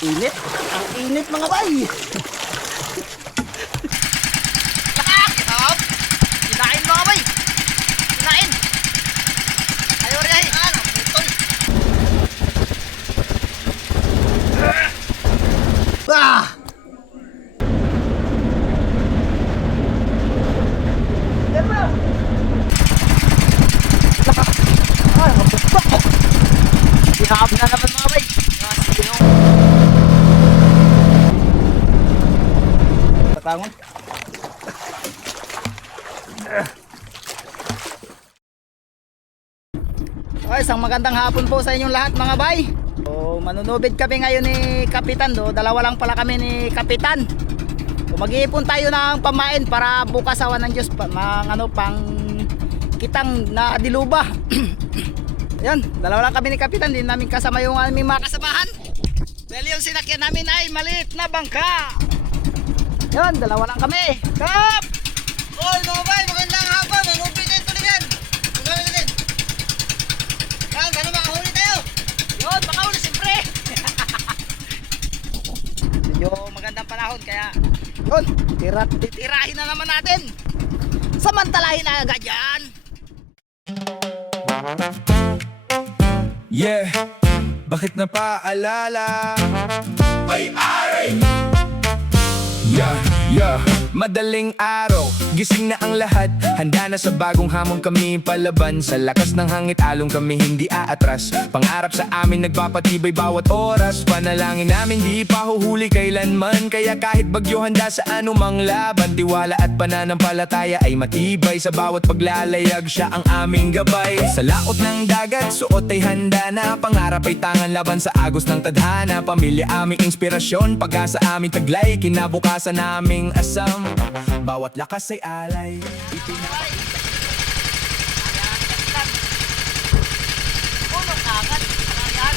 Init. Ang init mga bay. Nakakitap. Kinain mga bay. Kinain. Ayaw rin ay. Putol. Ah! Diba? Ay, mabukbak ko. Ihab na naman mga bay. Sige nung. Patangon. Okay, isang magandang hapon po sa inyong lahat mga bay. So, manunubid kami ngayon ni Kapitan do. Dalawa lang pala kami ni Kapitan. So, mag-iipon tayo ng pamain para bukas awan ng Diyos pang kitang na diluba. Yan, dalawa lang kami ni Kapitan, din namin kasama yung aming mga kasamahan. Dahil yung sinakyan namin ay maliit na bangka. Yan, dalawa lang kami. Kap! Oy mga bay, magandang hapon. Manubid na yung tulingan. Tulingan natin. Yan, sana makahuli tayo. Yun, makahuli siyempre. Medyo magandang panahon kaya yun, titirahin na naman natin. Samantalahin na agad yan. Yeah, bakit napaalala? May-ari! Yeah, madaling araw, gising na ang lahat. Handa na sa bagong hamon kami palaban. Sa lakas ng hangit along kami hindi aatras. Pangarap sa amin nagpapatibay bawat oras. Panalangin namin di pa huhuli kailanman. Kaya kahit bagyo handa sa anumang laban. Tiwala at pananampalataya ay matibay. Sa bawat paglalayag siya ang aming gabay. Sa laot ng dagat, suot ay handa na. Pangarap ay tangan laban sa agos ng tadhana. Pamilya aming inspirasyon, pag-asa aming taglay. Kinabukasan naming asam, bawat lakas ay alay. Puno kagat. Yan.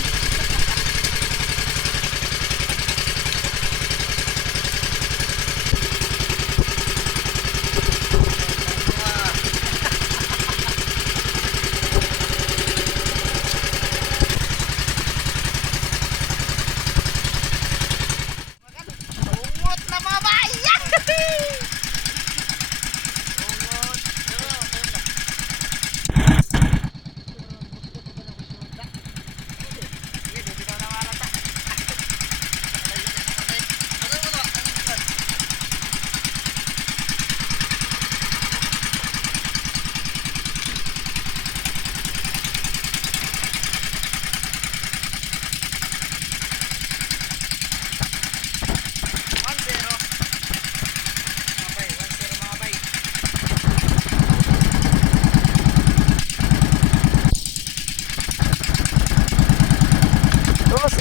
Ungot na mga bay.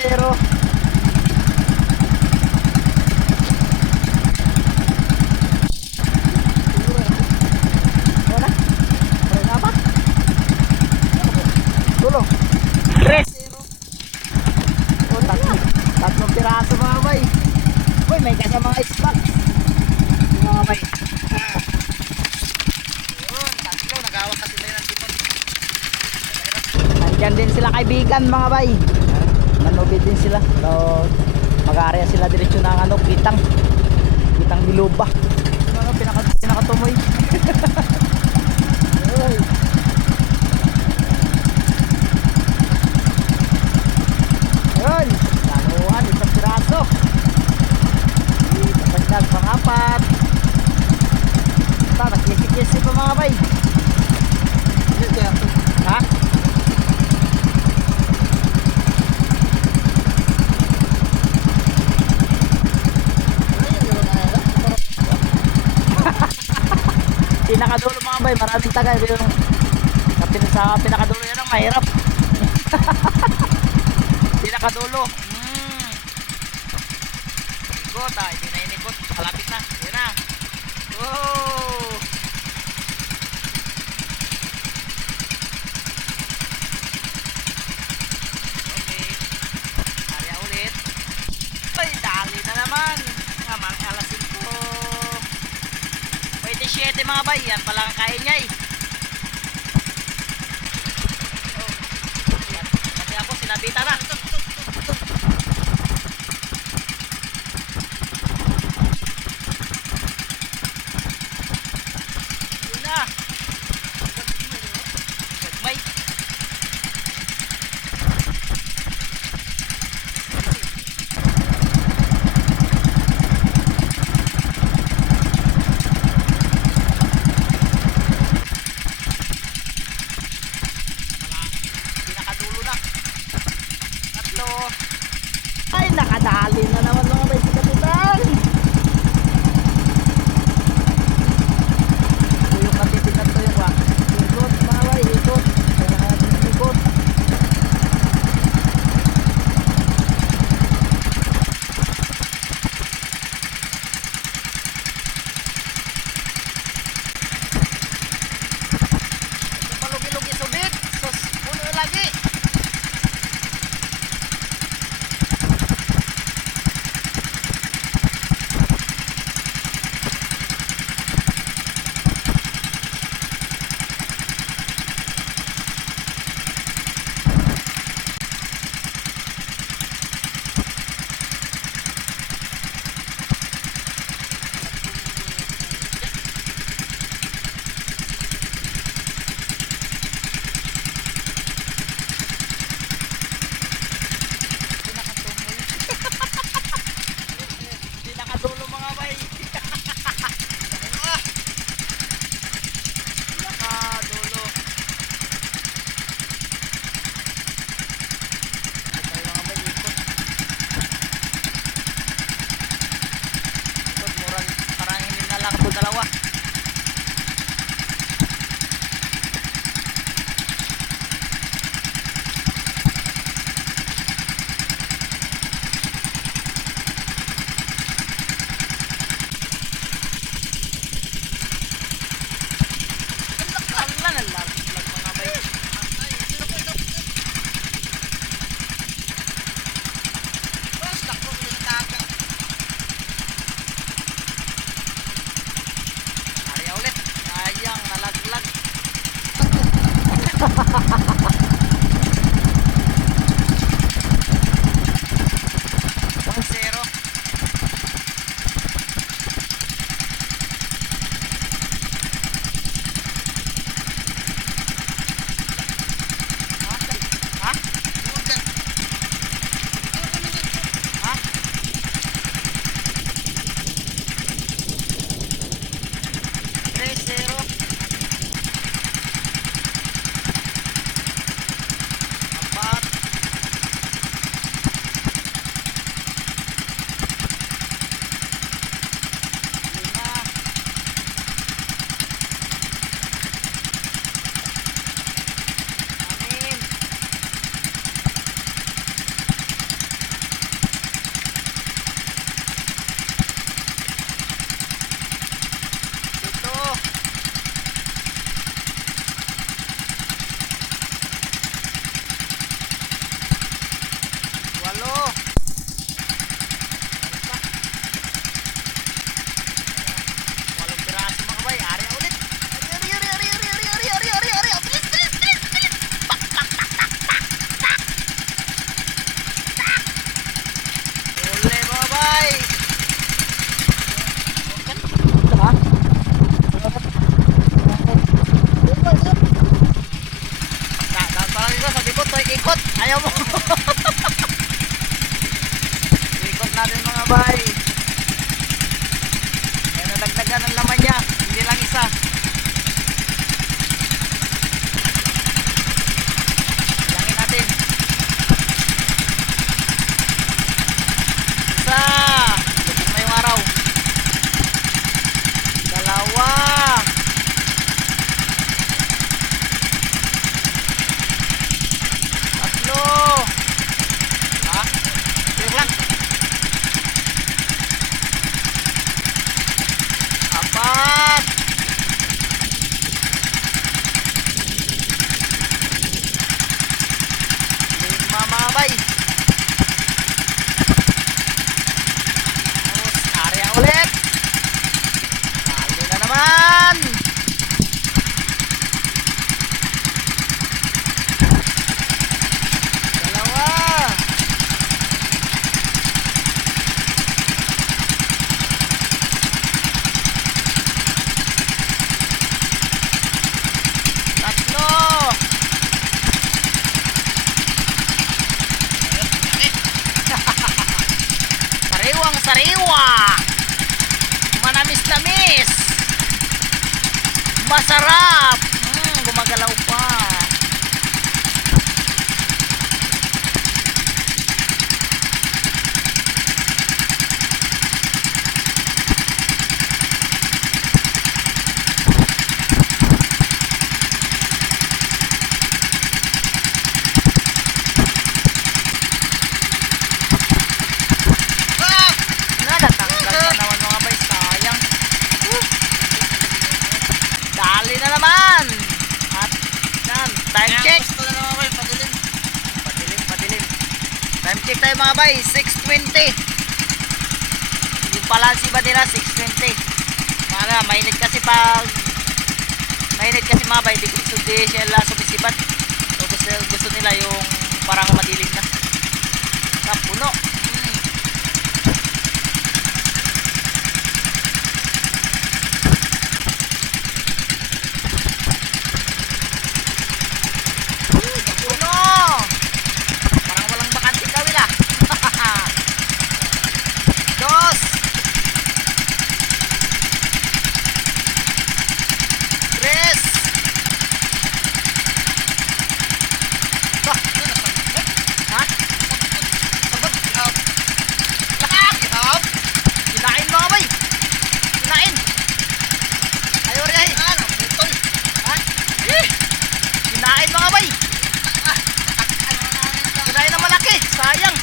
Zero. Wala. Wala na ba? Tulo. Tres. Oh, tatlong piraso mga bay. Uy, may kasamang ice box. Mga bay. Yun, tatlo. Nagawa kasi tayo ng tipon. Nandyan din sila kaibigan mga bay. Manubid din sila. So, mag-area sila diretsyo ng kitang biluba. Mga pinakatumoy. Uy. Yun, lanuhan, isang piraso. Kapagdag pang-apat. Ito, nagkisi-kisi pa mga bay. Ha? Pinakadulo mga bay, maraming taga yung sa pinakadulo yan ang mahirap. Pinakadulo. Ikot ah, hindi na inikot. Malapit na. Yan na. Oh! Okay. Arya ulit. Ay, dali na naman. Naman alas 5. 27 mga bay. Yan pala ang kain niya eh. Oh. Yan. Kasi ako sinabita na. Ay, nakadali na naman mga bay si Kapitan. Ito yung Kapitan to yung wak. Ikot mga bay, ikot. Kailangan natin ikot. Palugi-lugi subik. Sus, puno lagi. Pinakadulo mga bay. Pinakadulo. Ito yung mga bay, ikot. Ikot, murang parang hindi na lang ito dalawa. Ang lag mga bay. Ariya ulit. Sayang, nalaglag. Zero. Ha? Ha? Tres, zero. Apat. Lima. Anim. Pito. Walo. Walong piraso mga bay. Ari ulit. Ari. Bilis. Pak. Uli mga bay. Ha? Dahan pa lang ito sa bikot. Ikot. Ayaw mo. Ikot natin mga bay. Kaya nadagdagan ang laman niya. Hindi lang isa. Bilangin natin. Isa. Lubog na yung araw. Dalawa. Tatlo. Ha? Tuyok lang. Apat. Lima mga bay. Tapos area ulit. Tali na naman. Dalawa. Tatlo. Sariwang sariwa. Manamis-namis. Masarap. Gumagalaw pa. check tayo mga bay, 620. Yung balansi ba nila, 620. Mga mainit kasi mga bay, di siya sumisibat. So gusto nila yung parang madilim na. Puno. Puno. Parang walang bakante kawil ah. Dos. Tres. Ha? Kinain mga bay. Kinain. Ayaw rin ay. Ha? Kinain mga bay. Kinain na malaki. Sayang.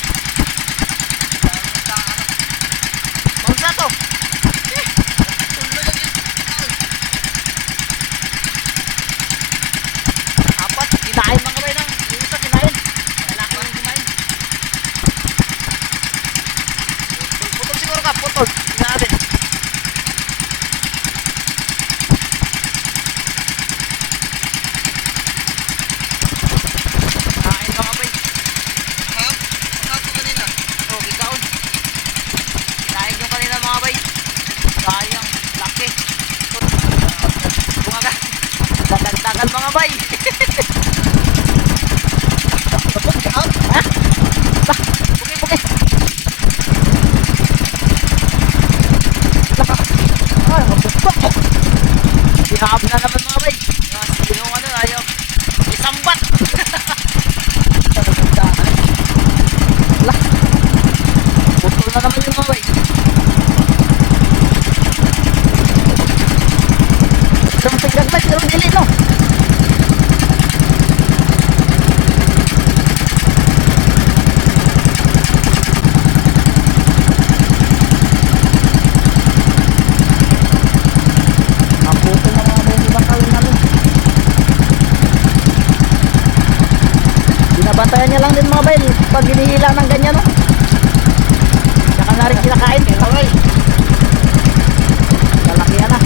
Bangsa to. Apat. Kinain mga bay ng. Yung isa kinain. Lalaki yung kinain. Putol siguro ka. Putol. Tingnan natin. Kinain mga bay. Oh, ikaon. Kinain yung kanina mga bay. Sayang. Laki. Bunga ka. Dadagdagan mga bay. Ha? Pugi. Ihab na naman mga bay. Yung ano, ayaw. Isambat. Putol na naman yung mga bay. Tignan ba? Pero dili no? Naputol na mga bay. Ibang kawin namin. Binabantayan niya lang din mga bay. Pag hinihila ng ganyan no? Saka na rin kinakain. Okay. Kalakihan na.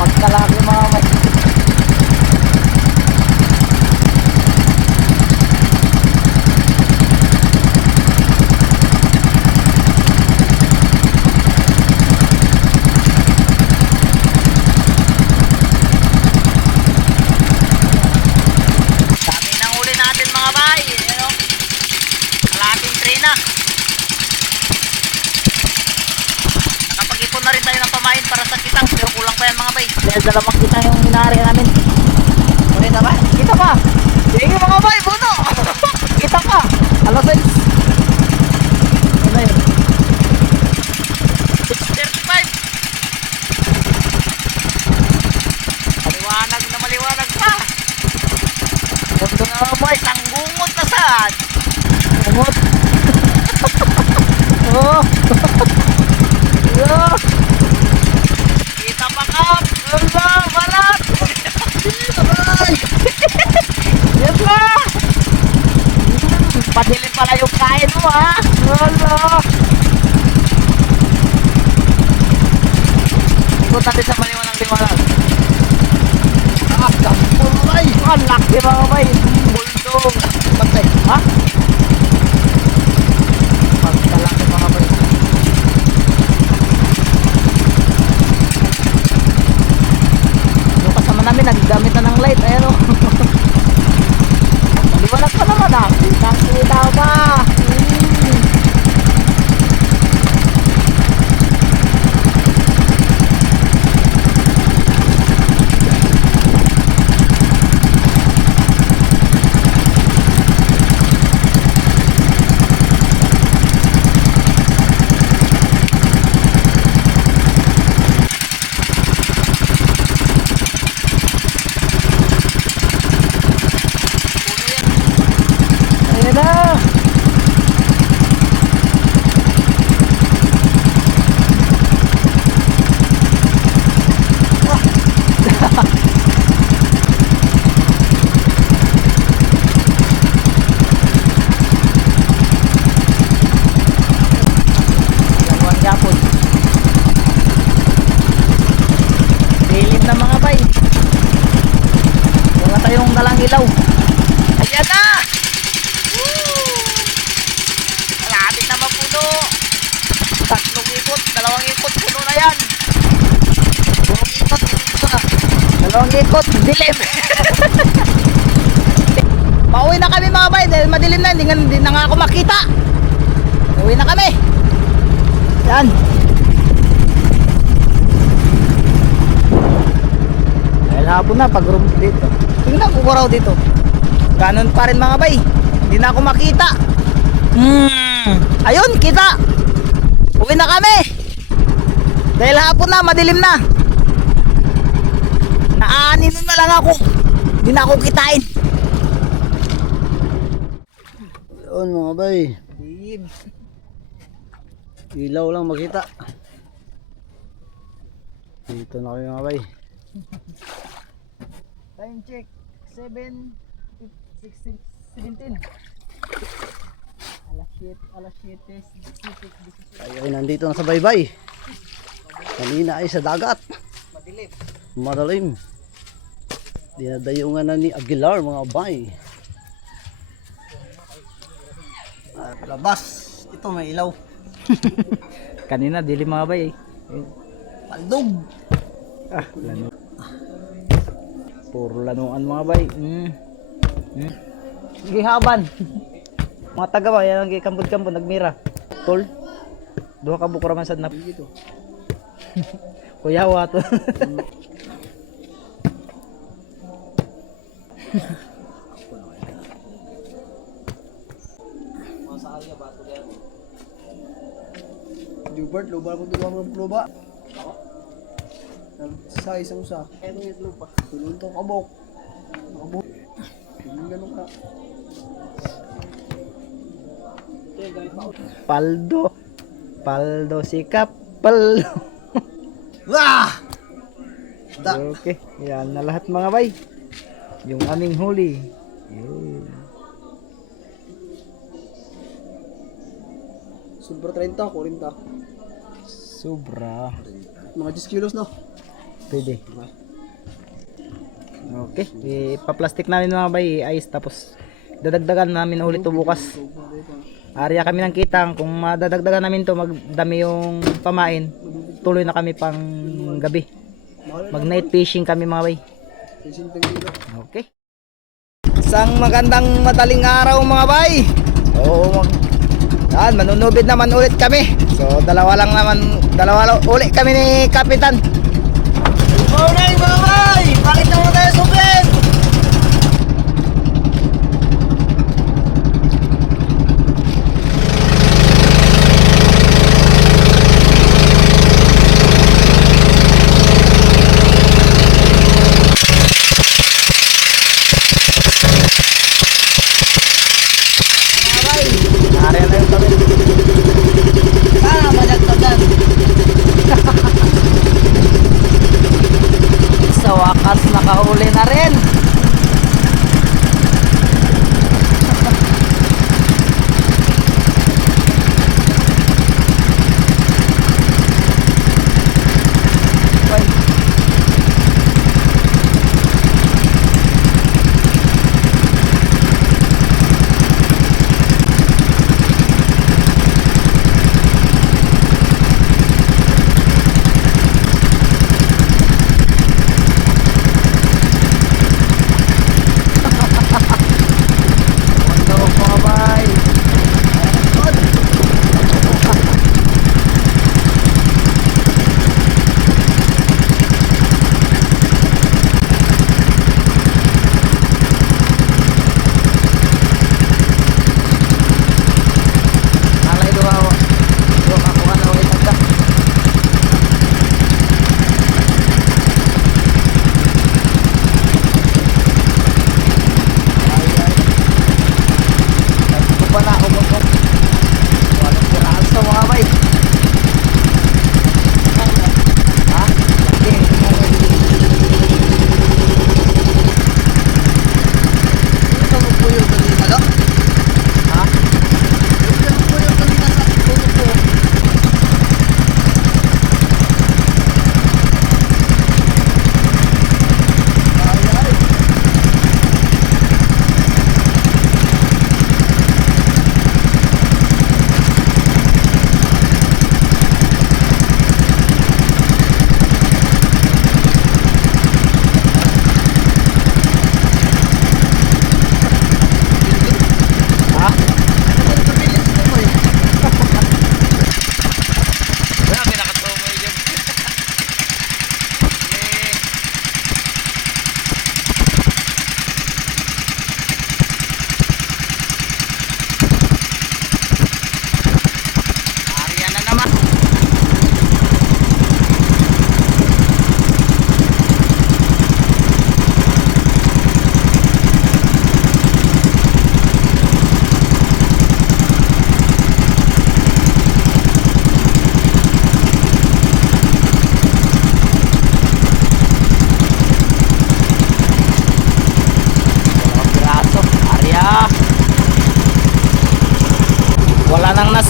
Pagkalaki mga may. Dami nang huli natin mga bay. Ano? Kalating tray na. Nakapag-ipon na rin tayo ng pamain para sa kitang, pero kulang pa yan mga bay. Dahil dalawang kitang yung hinari namin. Kita ba? Kita ba? Sige mga bay, buno! Kita ka! Alas 6. Ano yun? 6:35. Maliwanag na maliwanag pa. Gusto na mga bay, tanggungot na saan? Tanggungot? Oh! Oh! Kita pa kap! Wala! Balat! Yan na! Padilim pala yung kain mo ha! Wala! Ikot natin sa maliwanag-liwanag. Gampol bay! Ang laki mga bay! Buldog! Bantay! Ha? Pagkalaki mga bay! Yung kasama namin naggamit na ng light. Ayan o. Maliwanag pa naman ah. Kita ba? na lang ilaw. Ayan na! Woo! Malapit na mapuno. 3 ikot, 2 ikot, puno na yan. 2 ikot, ito na. 2 ikot, dilim. Pauwi na kami mga bay dahil madilim na, hindi na nga ako makita. Uwi na kami. Yan. Dahil hapon na pag room dito. Tingnan ko raw dito. Ganon pa rin mga bay. Hindi na ako makita. Ayun, kita. Uwi na kami. Dahil hapon na, madilim na. Naanin na lang ako. Hindi na ako kitain. Yun mga bay. Ilaw lang makita. Dito na kayo mga bay. Time check 7:17. Alas 7. Tayo ay nandito na sa baybay. Kanina ay sa dagat. Madilim. Madalim. Dinadayungan na ni Aguilar mga bay. At labas. Ito may ilaw. Kanina dilim mga bay. Pandog. Lano. Puro lanuan mga bay. Gihaban. Mga taga ba yan ang gikambod-kambod nagmira. Tol. Duha ka buko raman sad na dito. Kuya wa to. Jubert, luba mo dito ang luba. Sa isang usa. Ano yung lupa? Tulong to kabok. Kabok. Hindi ganun ka. Paldo sikap. Paldo. Wah! Okay, yan na lahat mga bay. Yung aming huli. Yun. Sobra 30, 40. Sobra. Mga 10 kilos no? Pwede. Okay, ipaplastic namin mga bay, ice tapos dadagdagan namin ulit to bukas. Area kami ng kitang, kung madadagdagan namin to magdami yung pamain, tuloy na kami pang gabi. Mag night fishing kami mga bay. Okay. Isang magandang madaling araw mga bay. Oo, yan, manunubid naman ulit kami. So dalawa ulit kami ni Kapitan. Good morning mga bay! Bakit naman tayo subin? Area na yung kami. Managtagan. Sa wakas nakauli.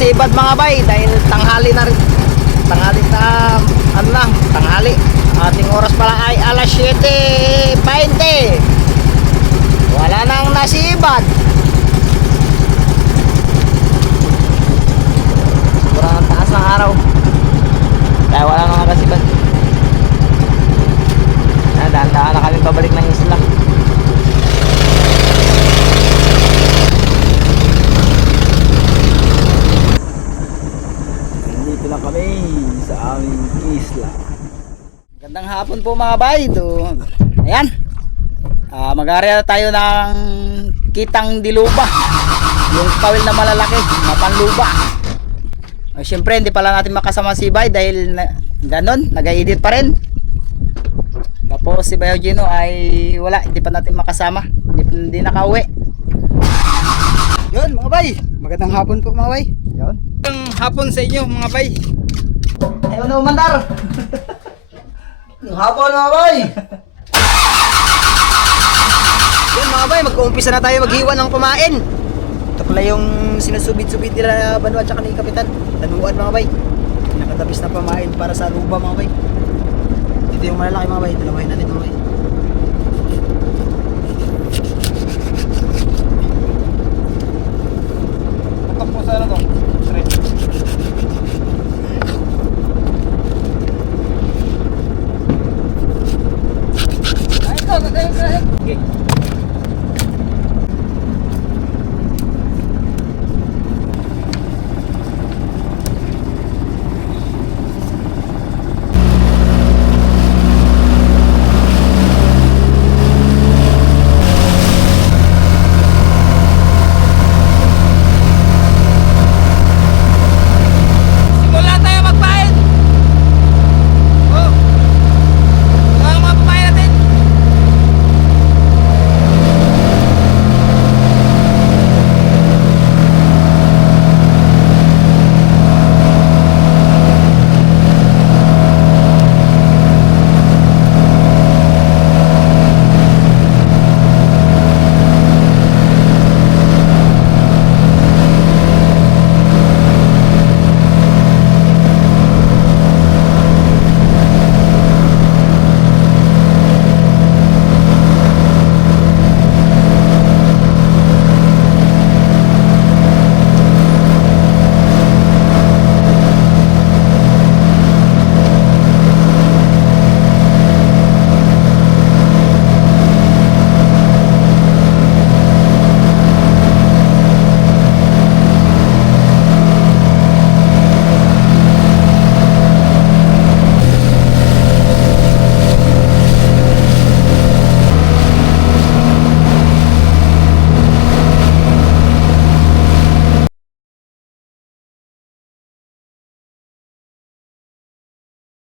sibad mga bay dahil tanghali na rin. Tanghali na, ano na, tanghali. Ating oras pala ay alas 7:20. Wala nang nasibad. Sobrang taas ng araw. Kaya wala nang nakasibad. Dahan-dahan na kami pabalik ng isla. Nandito na kami sa aming isla. Magandang hapon po mga bay. Ayan. Mag-area tayo ng kitang diluba. Yung kawil na malalaki na panluba. Siyempre hindi pala natin makasama si Bay dahil ganon, nag-edit pa rin. Tapos si Bayo Gino ay wala, hindi pa natin makasama. Hindi nakauwi. Yun mga bay, magandang hapon po mga bay. Yun. Magandang hapon sa inyo mga bay. Ayaw na umandar. Yung hapon mga bay. Yun mga bay, mag-uumpisa na tayo maghiwa ng pamain. Ito pala yung sinusubid-subid nila Banu at saka ni Kapitan. Tanuan mga bay. Nakatapis na pamain para sa luba mga bay. Dito yung malalaki mga bay, dalawahin natin mga bay. Patok po sa ano to? Straight. Okay. Simula tayo magpain. Oh. Mga pamain natin.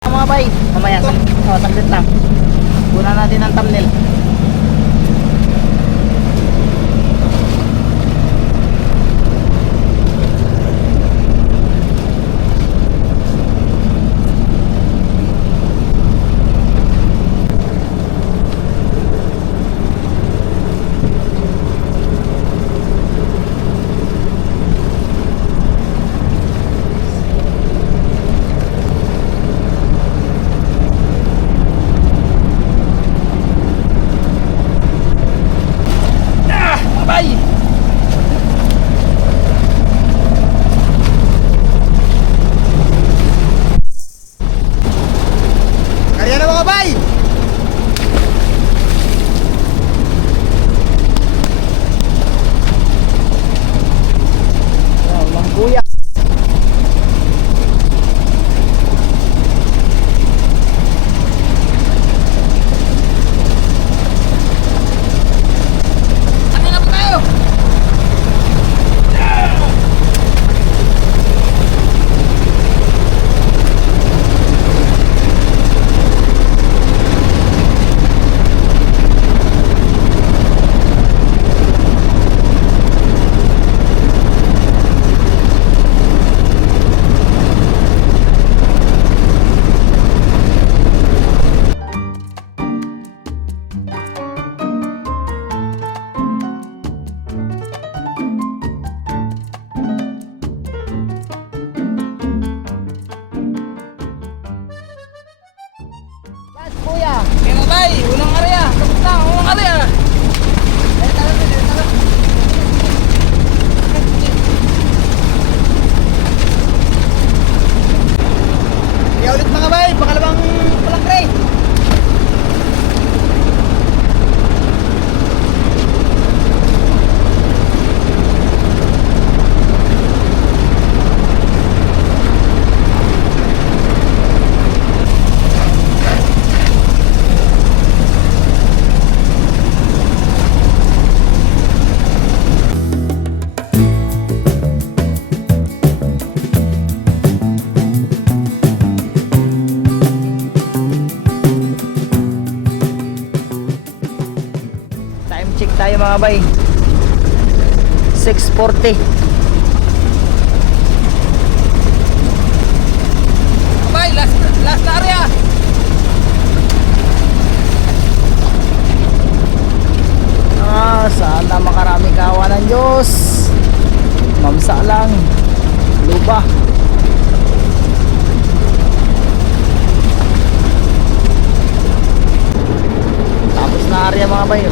Mga bay, mamaya saglit lang. Kunan natin ang thumbnail. Kaya na mga bay. Walang kuya. Ano na po tayo? bay, unang area. Tapos na, unang area. Kaya ulit mga bay, pangalawang palangkre. Time check tayo mga bay. 6:40. Bay, last na area. Sana makarami kawa ng Diyos. Mamsa lang. Luba. Tapos na area mga bay.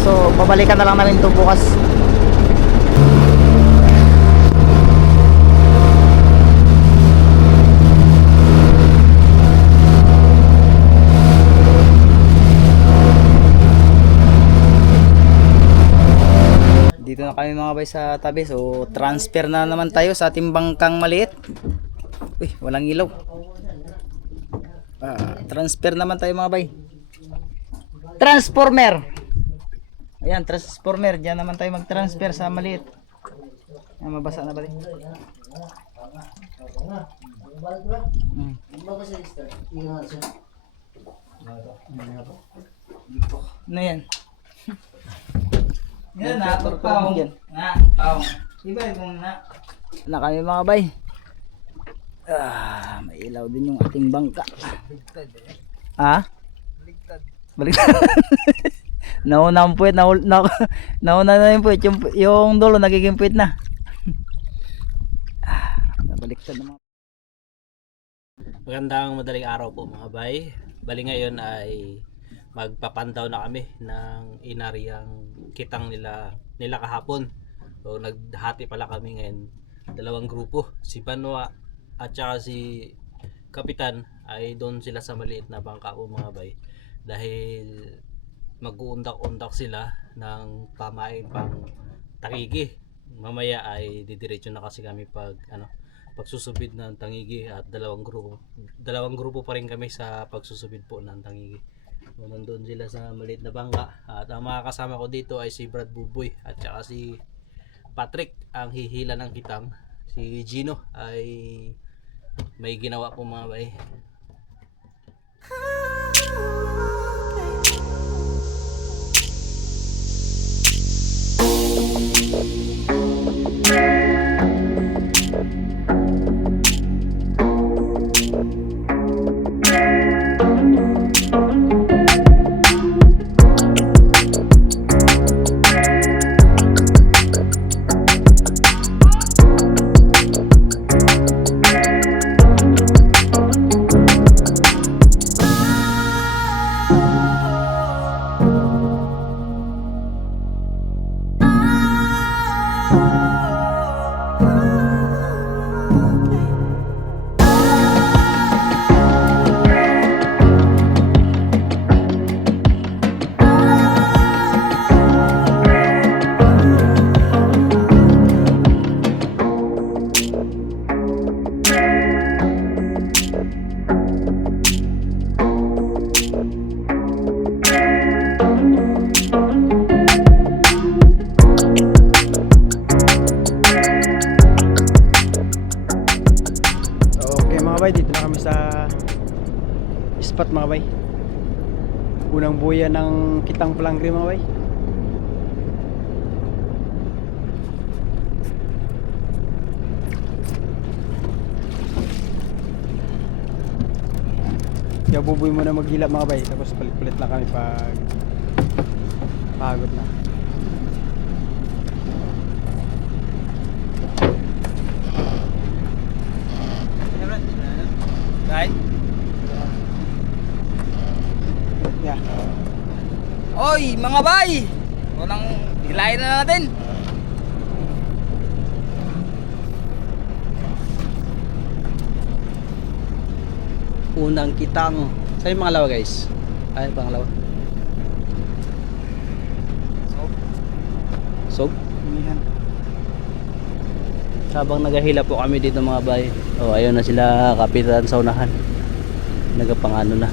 So babalikan na lang namin ito bukas. Dito na kami mga bay sa tabi. So transfer na naman tayo sa ating bangkang maliit. Uy, walang ilaw. Transfer naman tayo mga bay. Transformer. Ayan, transformer. Diyan naman tayo mag-transfer sa maliit. Ayan, mabasa na ba rin? Ano yan? Yan na, pagpawang. Na, pawang. Iba yung na. Na kami mga bay. May ilaw din yung ating bangka. Ha? Baliktad. Nauna ang puwet, nauna na yung puwet, yung dulo nagiging puwet na. Nabaliktad naman. Magandang madaling araw po mga bay. Bali ngayon ay magpapandaw na kami ng inaryang kitang nila kahapon. So naghati pala kami ngayon, dalawang grupo. Si Banwa at saka si Kapitan ay doon sila sa maliit na bangka po mga bay. Dahil mag-uundak-undak sila ng pamain pang Tangigi. Mamaya ay didiretso na kasi kami pagsusubid ng Tangigi at dalawang grupo pa rin kami sa pagsusubid po ng Tangigi. So, nandun sila sa maliit na bangka at ang mga kasama ko dito ay si Brad Buboy at saka si Patrick ang hihila ng kitang. Si Gino ay may ginawa po mga bay. spot mga bay. Unang buya ng kitang palangre mga bay. Kaya buboy muna maghila mga bay, tapos palit-palit lang kami pag pagod na. Right? Oy, mga bay! Unang hilahin na natin. Unang kitang. Saan yung pangalawa guys? Ay, pangalawa. Soap? Habang naghahila po kami dito mga bay. Oh, ayun na sila kapitan sa unahan. Nagapangano na.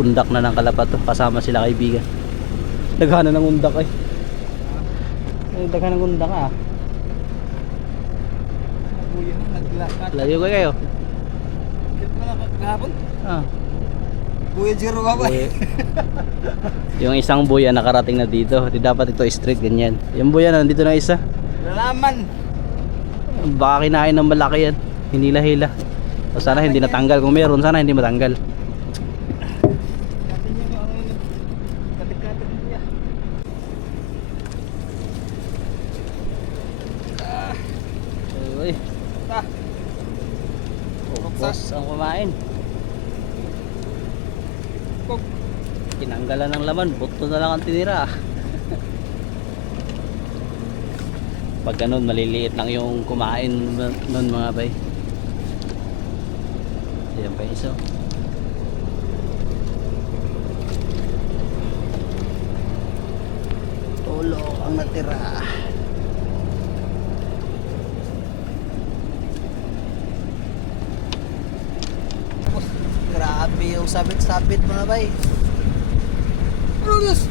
Undak na ng kalapat to. Kasama sila kaibigan. Daghana ng undak ay. Daghana ng undak ah. Layo kayo. Kahapon? Ah. Kuya Jiro ka ba? Yung isang buya nakarating na dito. Di dapat ito straight ganyan. Yung buya nandito na isa. Lalaman. Baka kinain ng malaki yan. Hinila-hila. O sana hindi natanggal. Kung meron sana hindi matanggal. Uy. Boss ang kumain. Tinanggalan ng laman, buto na lang ang tinira. Pag ganun, maliliit lang yung kumain nun mga bay. Ayan pa iso. Tulo ang natira. Grabe yung sabit-sabit mga bay. Brutus!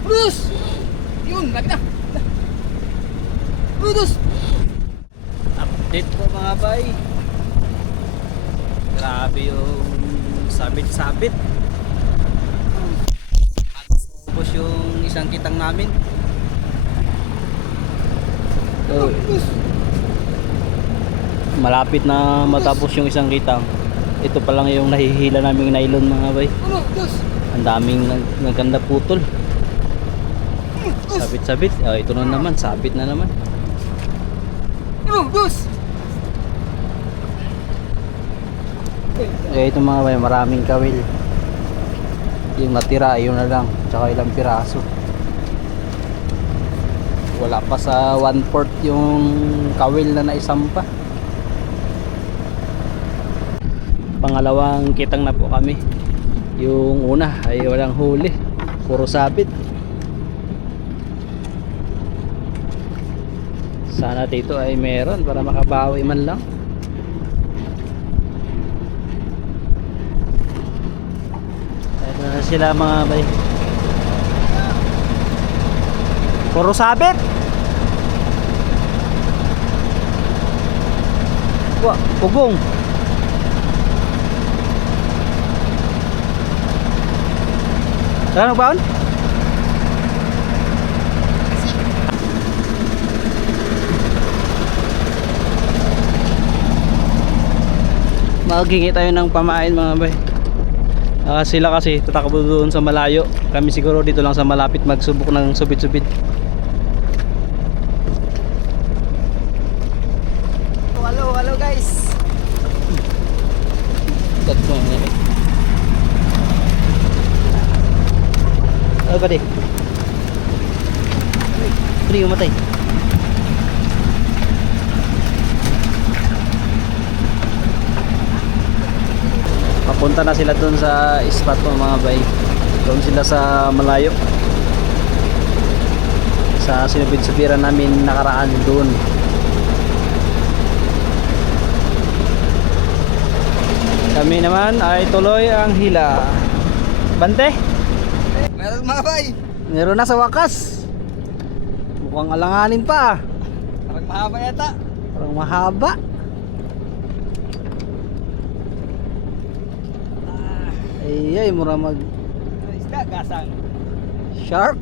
Brutus! Yun, lagi na. Brutus! Update po mga bay. Grabe yung sabit-sabit. Tapos yung isang kitang namin. So, malapit na matapos yung isang kitang. Ito pa lang yung nahihila naming nylon mga bay. Ano? Brutus! Ang daming nagkanda putol. Sabit-sabit. Oh, ito na naman, sabit na naman. Ano? Brutus! Eh ito mga bay, maraming kawil. Yung natira, yun na lang. Tsaka ilang piraso. Wala pa sa 1/4 yung kawil na naisampa. Pangalawang kitang na po kami. Yung una ay walang huli, puro sabit. Sana dito ay meron para makabawi man lang. Ayun na sila mga bay. Puro sabit. Wah, pugong. Ano ba on? Maghingi tayo ng pamain mga bay. Sila kasi tatakbo doon sa malayo. Kami siguro dito lang sa malapit magsubok ng subit-subit. Hello guys. Ano ba di? Hindi umatay. Papunta na sila dun sa spot ko mga bay. Doon sila sa malayo. Sa sinubid-subiran namin nakaraan doon. Kami naman ay tuloy ang hila. Bante? Meron mga bay! Meron na sa wakas. Mukhang alanganin pa. Parang mahaba yata. Parang mahaba. Ay, mura mag Ano isda? Gasang. shark.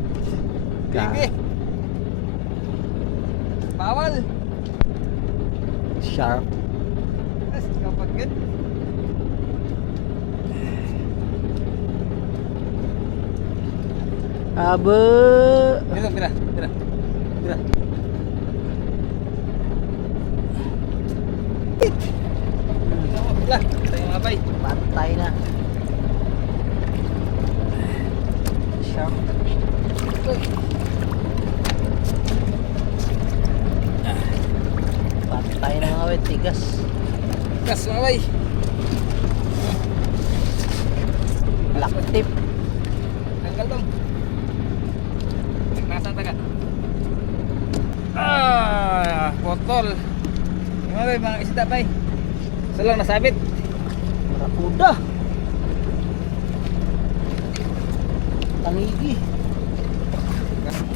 Bibi. Bawal. Shark. Yes, kapag good. Aba. Dito, tira. Tira. Tira. bay, tigas. Gas mga bay. Black tip. Tanggal dong. Nasa taga. Ah, potol. Mga bay, mga isda bay. Isa lang nasabit. Barakuda. Tangigi.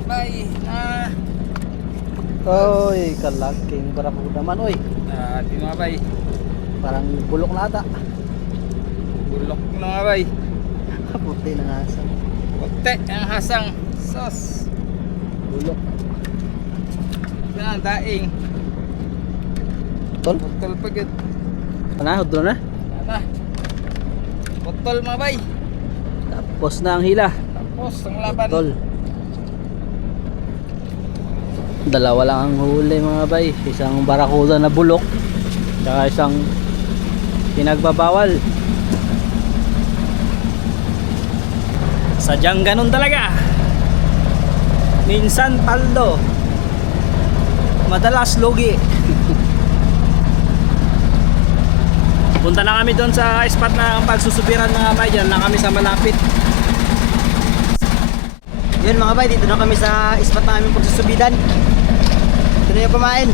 Bay, Oy, kalaking barakuda man, oy. di mga bay. Parang bulok na ata. Bulok na mga bay. Puti na nga sa Puti ang hasang sos. bulok. Ito na ang daing. Tol, Potol pagod. panahod doon na. Ano? Potol mga bay. Tapos na ang hila. Tapos ang laban. Tol. Dalawa lang ang huli mga bay. Isang barakuda na bulok. Tsaka isang pinagbabawal. Sadyang ganun talaga. Minsan paldo, madalas lugi. Punta na kami doon sa spot na pagsusubiran mga bay. Diyan na kami sa malapit. Yun mga bay, dito na kami sa spot na aming pagsusubidan. Ito na yung pamain.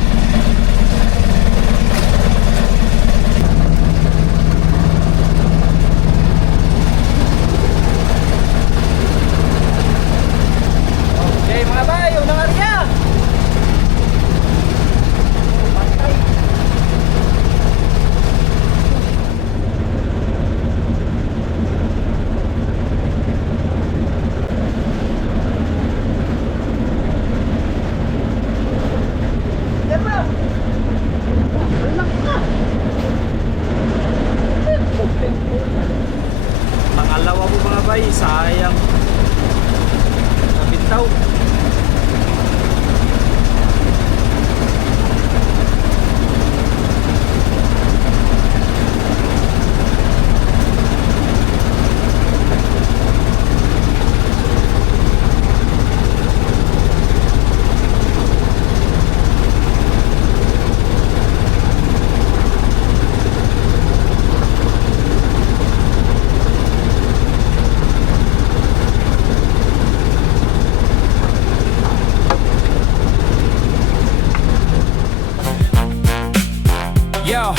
Okay mga bay, unang area. Pangalawa po mga bay, sayang. Nabitaw. Yo,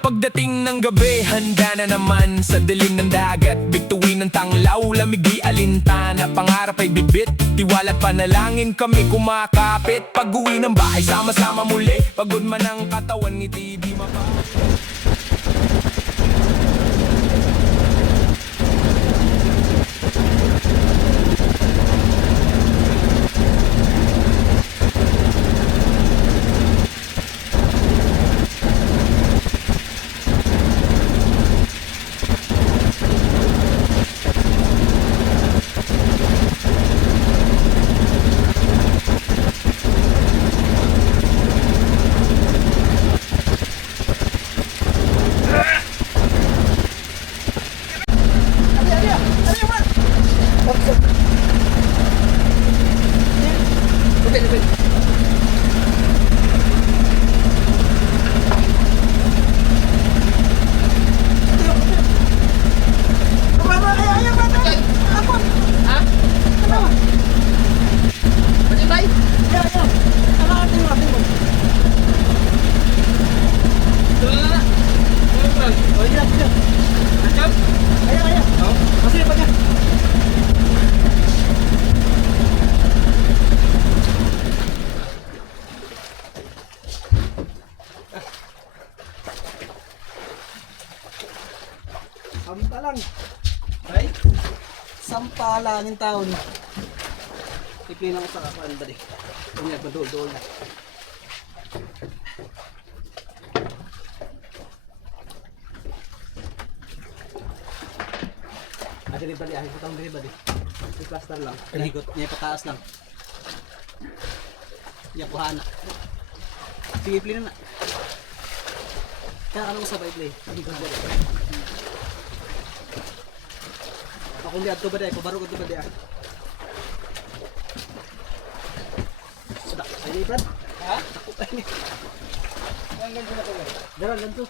pagdating ng gabi, handa na naman sa dilim ng dagat. Bituin ng tanglaw, lamig di alintana. Pangarap ay bibit, tiwala't panalangin kami kumakapit. Pag-uwi ng bahay, sama-sama muli. Pagod man ang katawan, ngiti di mapa. Sampalang. Ay? Sampalang ng taon. Ipinan ko sa kapan ba di? Kunya padol-dol na. Diri ba di? Ay, putang diri ba di? May plaster lang. Higot niya pataas lang. Iya kuhana. Sige, play na na. Kaya ano ko sabay play? Higot ba di? Ako hindi ato ba di? Pabaro ko ba di? Sudah, ay ni Brad. Ha? Ako pa ni. Ang Daran lang to.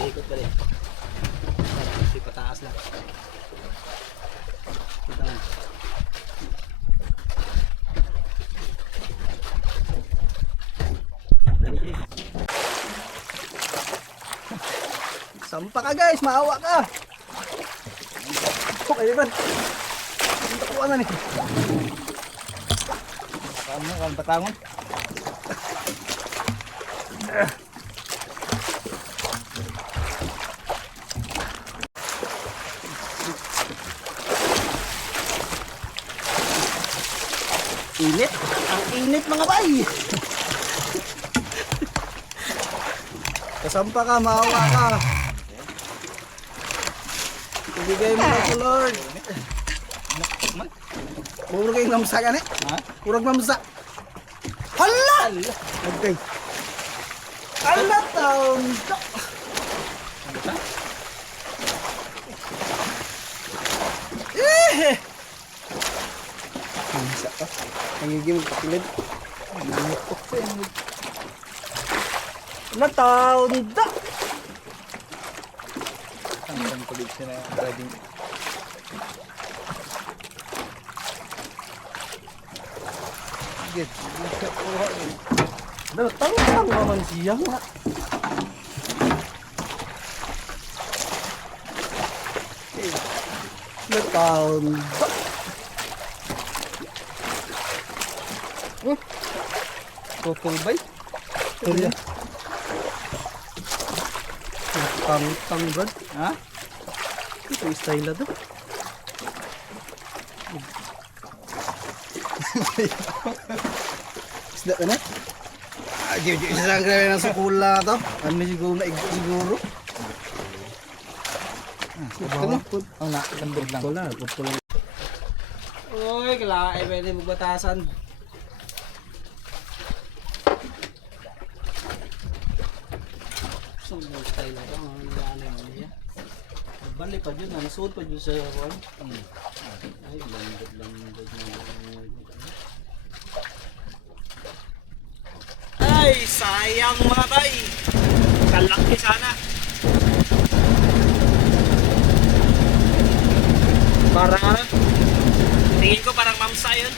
Ikot balik. Si pataas lang. Kita mo. Sampa ka guys, maawa ka. Okay, Ivan. Ang takuan na ni. Kamu kan patangon. Init. Ang init mga bay. Kasampa ka, maawa ka. Ibigay mo na ko, Lord. Puro kayong mamsa ka ni. Ha? Purag mamsa. Hala! Okay. Hala taon. Mamsa ka. Nangigim magpapilid. Nangitok sa yan. Hala taon. Ang tubig sila riding. Git. Datang naman siya nga. Nataon ba? Total bay. Tuloy. Tang bro. Ha? Ito yung style na to. Isda ka na? Isa lang kaya ng sukula to. Ano siguro na igdo siguro? Ang lambot lang. Wala, putol. Oy, kailangan ay pwede magbatasan. So, no style na ito. Ang nagaanin mo niya. Bali pa dyan. Nasuot pa dyan sa kuwan. Ay, lambot na. Ay, sayang mga bay. Kalaki sana. Parang ano? Tingin ko parang mamsa yun.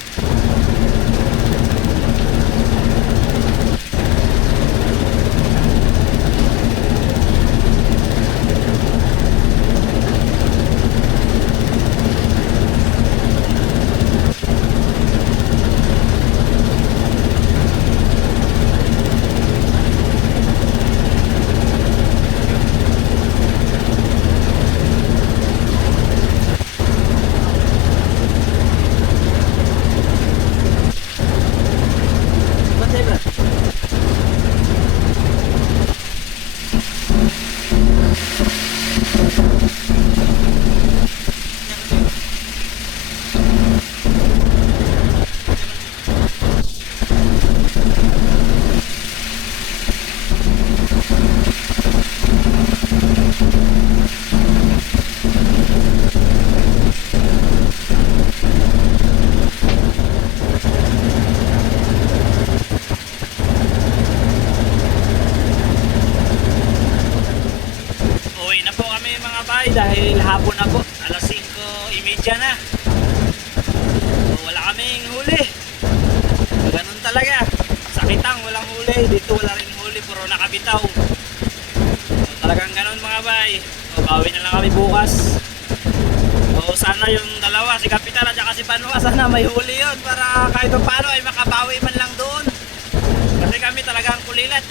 dahil hapon na po, alas 5:30 na. So, wala kaming huli. Ganun talaga. Sa Kitang walang huli, dito wala rin huli, puro nakabitaw. So, talagang ganun mga bay. So, bawi na lang kami bukas. So, sana yung dalawa, si Kapitan at saka si Panwa, sana may huli yun para kahit paano ay makabawi man lang doon. Kasi kami talagang kulilat.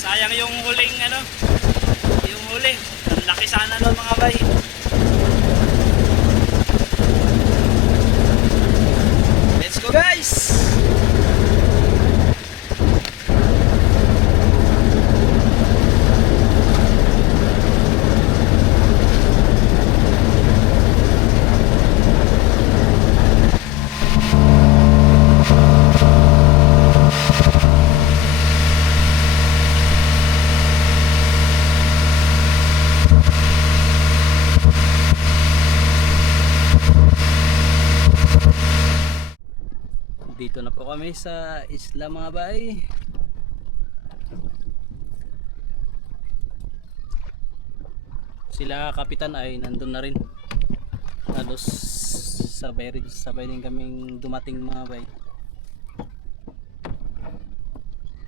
Sayang yung huling ano, yung huli. Ang laki sana nun mga bay. Let's go guys! Dito na po kami sa isla mga bay. Sila kapitan ay nandun na rin. Halos sabay din kaming dumating mga bay.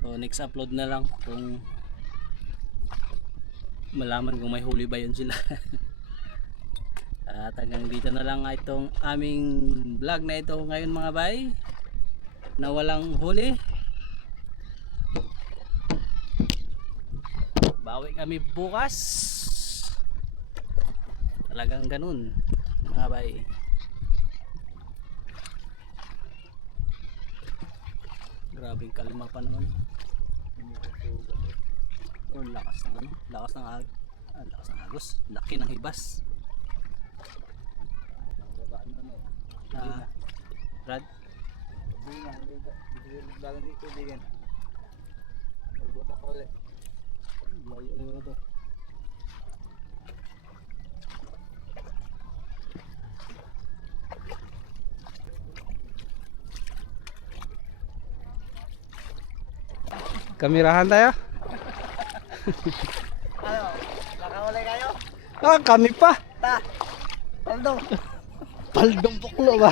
So next upload na lang kung malaman kung may huli ba yun sila. At hanggang dito na lang itong aming vlog na ito ngayon mga bay, na walang huli. Bawi kami bukas. Talagang ganun mga bay. Grabing kalima pa naman. Oh, lakas ng agos. Laki ng hibas. Brad? Kamerahan tayo. Ano? Nakahuli kayo? Ah, kami pa. Ta. Paldo. Paldong puklo ba?